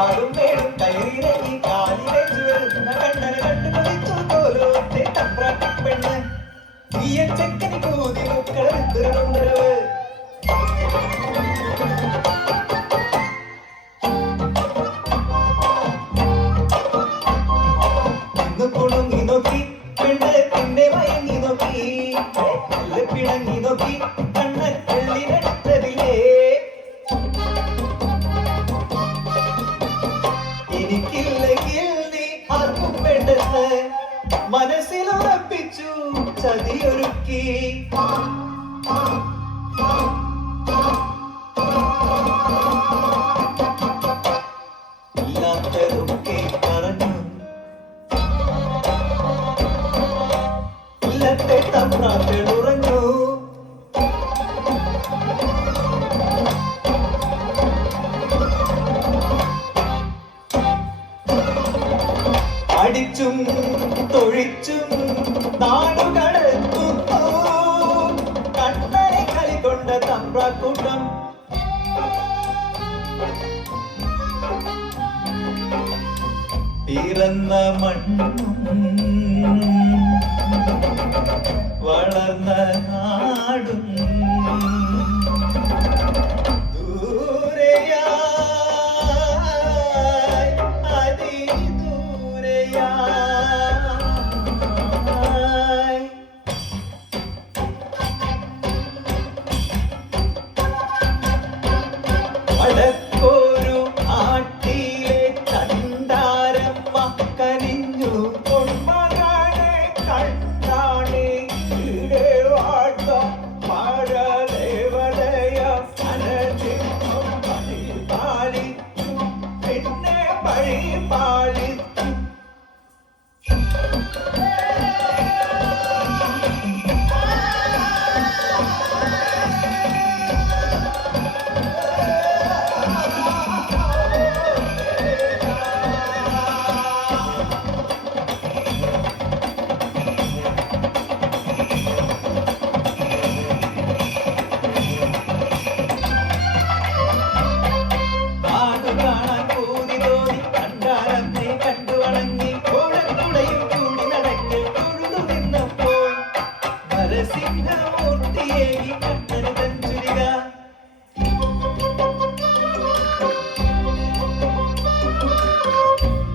കാടും മേടും കയറിയിറങ്ങി കാലിലേച്ചു വരുന്ന കണ്ണനെ കണ്ടുപിടിച്ചു തോലോത്തെ തമ്പ്രാട്ടി പെണ്ണ് ഈയൻ ചെക്കനി കൂതി മുക്കളെന്തൊരു കുണുങ്ങി നോക്കി പെണ്ണ് പിന്നെ മയങ്ങി നോക്കി പിണങ്ങി നോക്കി കണ്ണ കള്ളിനടുത്തതില്ലേ എനിക്കില്ലെങ്കിൽ നീ ആർക്കും വേണ്ടെന്ന് മനസ്സിലുറപ്പിച്ചു ചതിയൊരുക്കി ഇല്ലാത്തതൊക്കെ പറഞ്ഞു ഇല്ലത്തെ തമ്പ്രാക്കൾ ഉറങ്ങൂ അടിച്ചും തൊഴിച്ചും നാടുകടത്തുന്നു കണ്ണനെ കളികൊണ്ട തമ്പ്രാക്കൂട്ടം പിറന്ന മണ്ണും വളർന്ന നാടും ദൂരയായി അതിദൂരയായി വടക്കോരു ആട്ടിലെ കണ്ടാരമ്മ കനിഞ്ഞു പൊന്മകനെ കണ്ടാണേ പിന്നെ പഴി പാലിച്ചു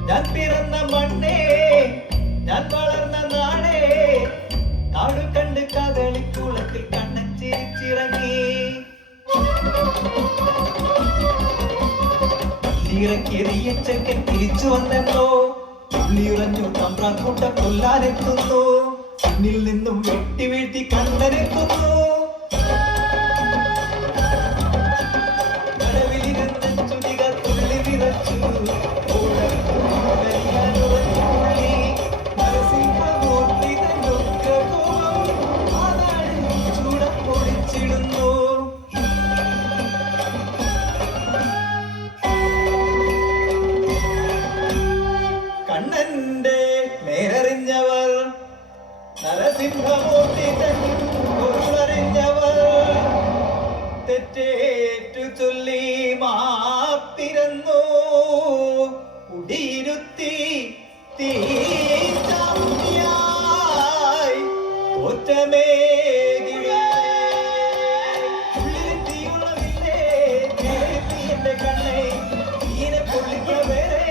ഞാൻ പിറന്ന മണ്ണേ ഞാൻ വളർന്ന നാടേ നാടു കണ്ട് കദളിക്കുളത്തിൽ കണ്ണൻ ചിരിച്ചിറങ്ങി ഇറക്കിയ ചെക്കൻ തിരിച്ചു വന്നെന്നോ ഉള്ളിയുറഞ്ഞു തമ്പ്രാക്കൂട്ടം കൊല്ലാനെത്തുന്നു കണ്ണിൽ നിന്നും വെട്ടി വീഴ്ത്തി കണ്ണനെത്തുന്നു കടവിലിരുന്ന ചുരിക തുള്ളി വിറച്ചു ചൂടപ്പൊടിച്ചിടുന്നു കണ്ണന്റെ നേരറിഞ്ഞവർ നരസിംഹമൂർത്തി തന്നറിഞ്ഞവർ തെറ്റേറ്റു ചൊല്ലി മാപ്പിരന്നു കുടിയിരുത്തി തീയായി ഒറ്റമേ കണ്ണേ തീരെ പൊള്ളിക്ക വേറെ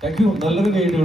താങ്ക് യു. നല്ലൊരു ഗൈഡ്.